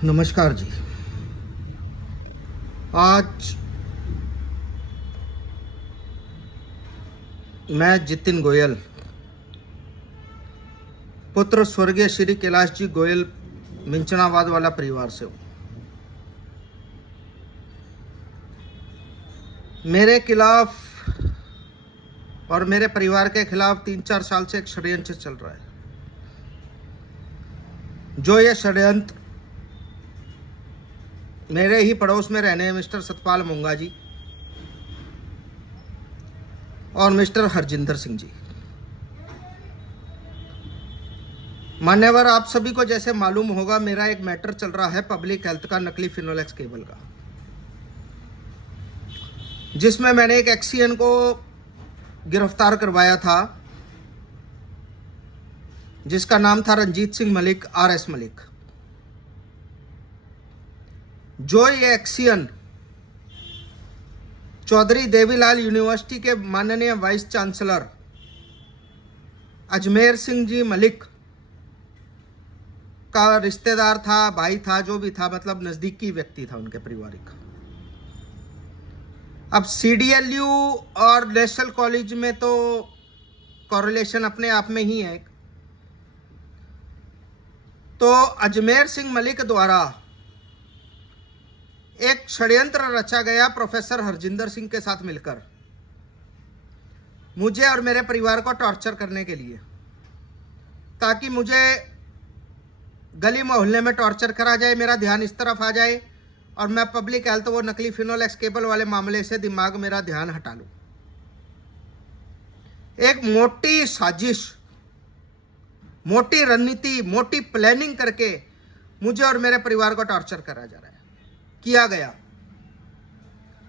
नमस्कार जी। आज मैं जितिन गोयल, पुत्र स्वर्गीय श्री कैलाश जी गोयल, मिंचनावाद वाला परिवार से हूँ। मेरे खिलाफ और मेरे परिवार के खिलाफ 3-4 साल से एक षड्यंत्र चल रहा है। जो ये षड्यंत्र मेरे ही पड़ोस में रहने मिस्टर सतपाल मोंगा जी और मिस्टर हरजिंदर सिंह जी। मान्यवर, आप सभी को जैसे मालूम होगा, मेरा एक मैटर चल रहा है पब्लिक हेल्थ का, नकली फिनोलेक्स केबल का, जिसमें मैंने एक एक्सीएन को गिरफ्तार करवाया था, जिसका नाम था रंजीत सिंह मलिक, RS मलिक। जो ये एक्सीएन चौधरी देवीलाल यूनिवर्सिटी के माननीय वाइस चांसलर अजमेर सिंह जी मलिक का रिश्तेदार था, भाई था, जो भी था, मतलब नजदीकी व्यक्ति था उनके पारिवारिक। अब CDLU और नेशनल कॉलेज में तो कॉरिलेशन अपने आप में ही है। तो अजमेर सिंह मलिक द्वारा एक षड्यंत्र रचा गया प्रोफेसर हरजिंदर सिंह के साथ मिलकर, मुझे और मेरे परिवार को टॉर्चर करने के लिए, ताकि मुझे गली मोहल्ले में टॉर्चर करा जाए, मेरा ध्यान इस तरफ आ जाए और मैं पब्लिक हेल्थ वो नकली फिनोलेक्स केबल वाले मामले से दिमाग मेरा ध्यान हटा लूं। एक मोटी साजिश, मोटी रणनीति, मोटी प्लानिंग करके मुझे और मेरे परिवार को टॉर्चर करा जा रहा है, किया गया।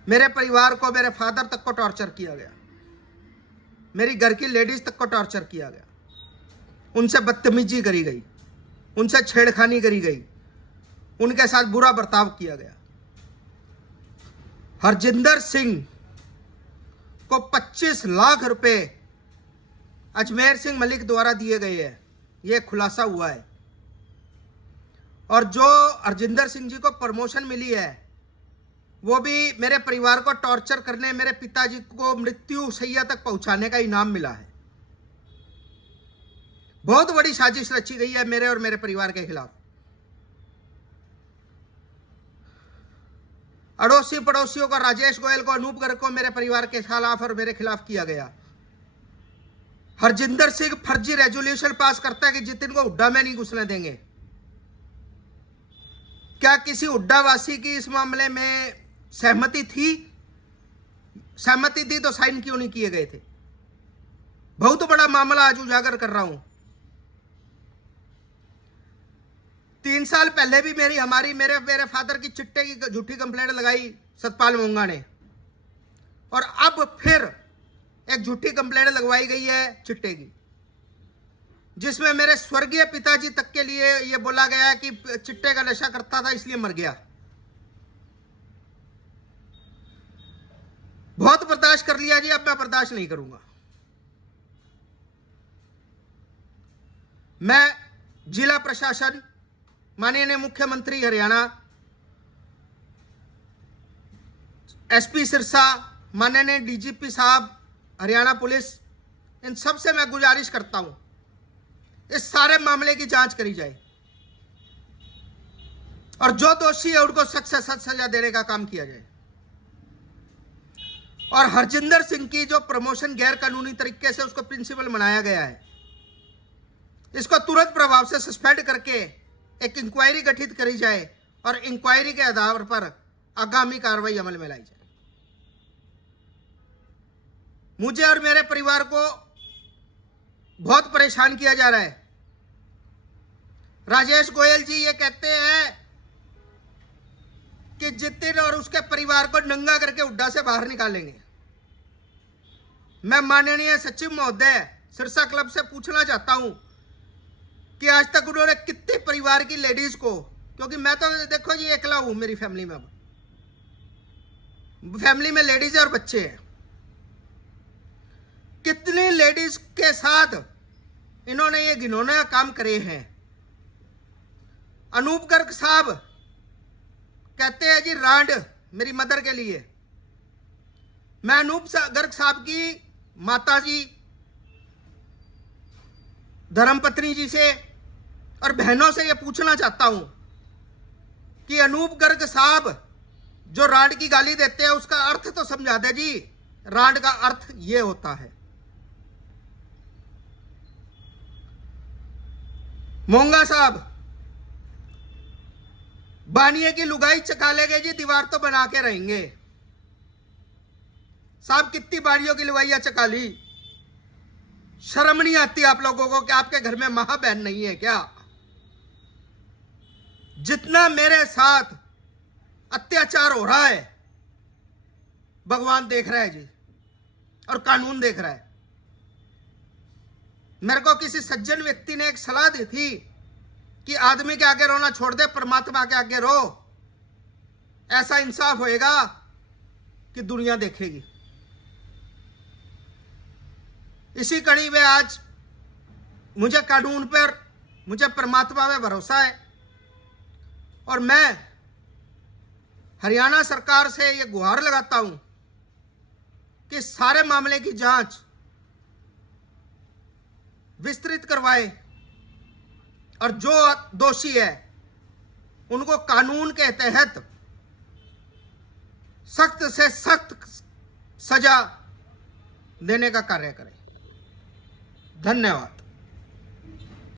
मेरे परिवार को, मेरे फादर तक को टॉर्चर किया गया, मेरी घर की लेडीज तक को टॉर्चर किया गया, उनसे बदतमीजी करी गई, उनसे छेड़खानी करी गई, उनके साथ बुरा बर्ताव किया गया। हरजिंदर सिंह को 25 लाख रुपए अजमेर सिंह मलिक द्वारा दिए गए हैं, यह खुलासा हुआ है। और जो हरजिंदर सिंह जी को प्रमोशन मिली है, वो भी मेरे परिवार को टॉर्चर करने, मेरे पिताजी को मृत्यु शैया तक पहुंचाने का इनाम मिला है। बहुत बड़ी साजिश रची गई है मेरे और मेरे परिवार के खिलाफ। अड़ोसी पड़ोसियों को, राजेश गोयल को, अनूप गर्ग को मेरे परिवार के खिलाफ और मेरे खिलाफ किया गया। हरजिंदर सिंह फर्जी रेजोल्यूशन पास करता है कि जितिन को हुड्डा में नहीं घुसने देंगे। क्या किसी हुड्डावासी की इस मामले में सहमति थी? सहमति थी तो साइन क्यों नहीं किए गए थे? बहुत बड़ा मामला आज उजागर कर रहा हूं। 3 साल पहले भी मेरे फादर की चिट्टे की झूठी कंप्लेंट लगाई सतपाल मोंगा ने, और अब फिर एक झूठी कंप्लेंट लगवाई गई है चिट्टे की, जिसमें मेरे स्वर्गीय पिताजी तक के लिए यह बोला गया कि चिट्टे का नशा करता था इसलिए मर गया। बहुत बर्दाश्त कर लिया जी, अब मैं बर्दाश्त नहीं करूंगा। मैं जिला प्रशासन, माननीय मुख्यमंत्री हरियाणा, SP सिरसा, माननीय DGP साहब हरियाणा पुलिस, इन सब से मैं गुजारिश करता हूं, इस सारे मामले की जांच करी जाए और जो दोषी है उनको सख्त से सख्त सजा देने का काम किया जाए। और हरजिंदर सिंह की जो प्रमोशन गैर कानूनी तरीके से उसको प्रिंसिपल बनाया गया है, इसको तुरंत प्रभाव से सस्पेंड करके एक इंक्वायरी गठित करी जाए और इंक्वायरी के आधार पर आगामी कार्रवाई अमल में लाई जाए। मुझे और मेरे परिवार को बहुत परेशान किया जा रहा है। राजेश गोयल जी ये कहते हैं कि जितिन और उसके परिवार को नंगा करके हुड्डा से बाहर निकालेंगे। मैं माननीय सचिव महोदय सिरसा क्लब से पूछना चाहता हूं कि आज तक उन्होंने कितने परिवार की लेडीज को, क्योंकि मैं तो देखो जी अकेला हूं मेरी फैमिली में, अब फैमिली में लेडीज और बच्चे हैं, कितनी लेडीज के साथ इन्होंने ये घिनौना काम करे हैं। अनूप गर्ग साहब कहते हैं जी रांड मेरी मदर के लिए। मैं अनूप गर्ग साहब की माता जी, धर्मपत्नी जी से और बहनों से यह पूछना चाहता हूं कि अनूप गर्ग साहब जो रांड की गाली देते हैं उसका अर्थ तो समझा दे जी। रांड का अर्थ यह होता है। मोंगा साहब, बानिए की लुगाई चका लेंगे जी, दीवार तो बना के रहेंगे। साहब कितनी बाड़ियों की लुगाइयां चका ली, शर्म नहीं आती आप लोगों को कि आपके घर में मां बहन नहीं है क्या? जितना मेरे साथ अत्याचार हो रहा है भगवान देख रहा है जी, और कानून देख रहा है। मेरे को किसी सज्जन व्यक्ति ने एक सलाह दी थी कि आदमी के आगे रोना छोड़ दे, परमात्मा के आगे रो, ऐसा इंसाफ होएगा कि दुनिया देखेगी। इसी कड़ी में आज मुझे कानून पर, मुझे परमात्मा में भरोसा है, और मैं हरियाणा सरकार से यह गुहार लगाता हूं कि सारे मामले की जांच विस्तृत करवाए और जो दोषी है उनको कानून के तहत सख्त से सख्त सजा देने का कार्य करें। धन्यवाद।